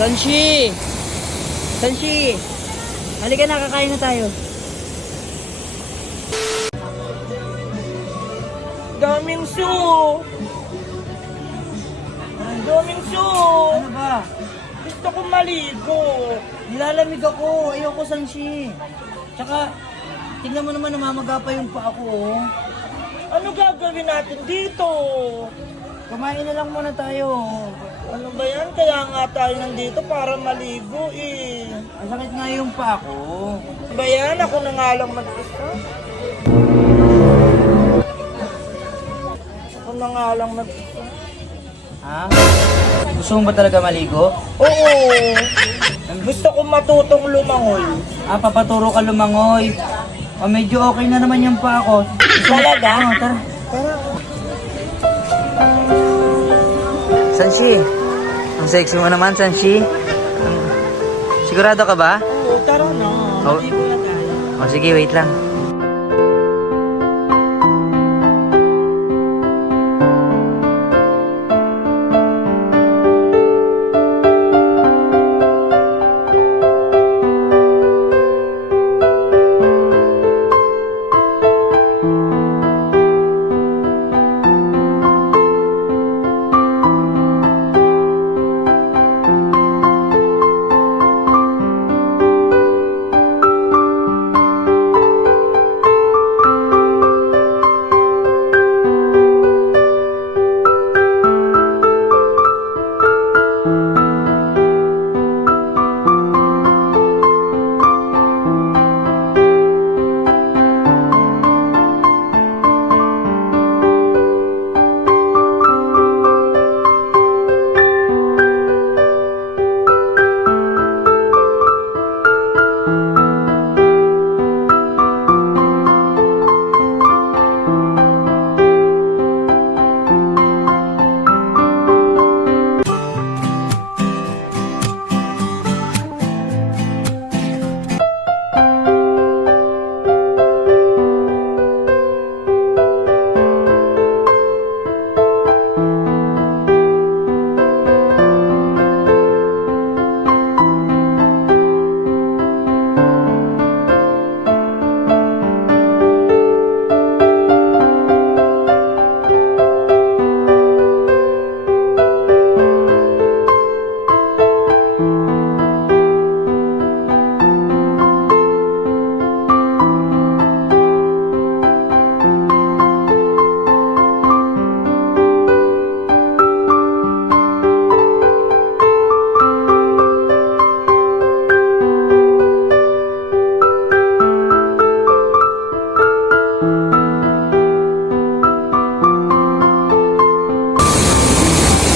Sanshi! Sanshi! Halika na, kakain na tayo. Daming su! Daming su! Ano ba? Gusto ko maligo. Nilalamig ako. Ayoko, Sanshi. Tsaka, tingnan mo naman, namamaga pa yung paa ko. Oh. Ano gagawin natin dito? Kumain na lang muna tayo. Ano ba yan? Kaya nga tayo nandito para maligo eh. Ang sakit nga yung paa ko. Ano ba yan? Ako na nga lang mag-isa. Ako na nga lang mag-isa. Ha? Gusto mo ba talaga maligo? Oo. Gusto ko matutong lumangoy. Papaturo ka lumangoy. Medyo okay na naman yung paa ko. Talaga? Tara. Tara. Sanshi, ang sexy mo naman, Sanshi. Sigurado ka ba? Oo, tara na. Oh. Maligo na tayo. Sige, wait lang.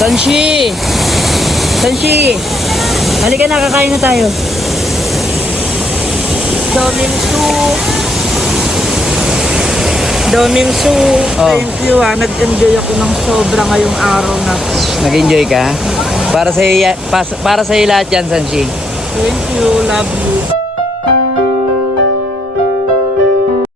Sanshi! Sanshi! Halika na, kakain na tayo. Daming su. Daming su. Oh. Thank you ah. Nag-enjoy ako ng sobra ngayong araw na. Nag-enjoy ka? Para sa lahat yan, Sanshi. Thank you. Love you.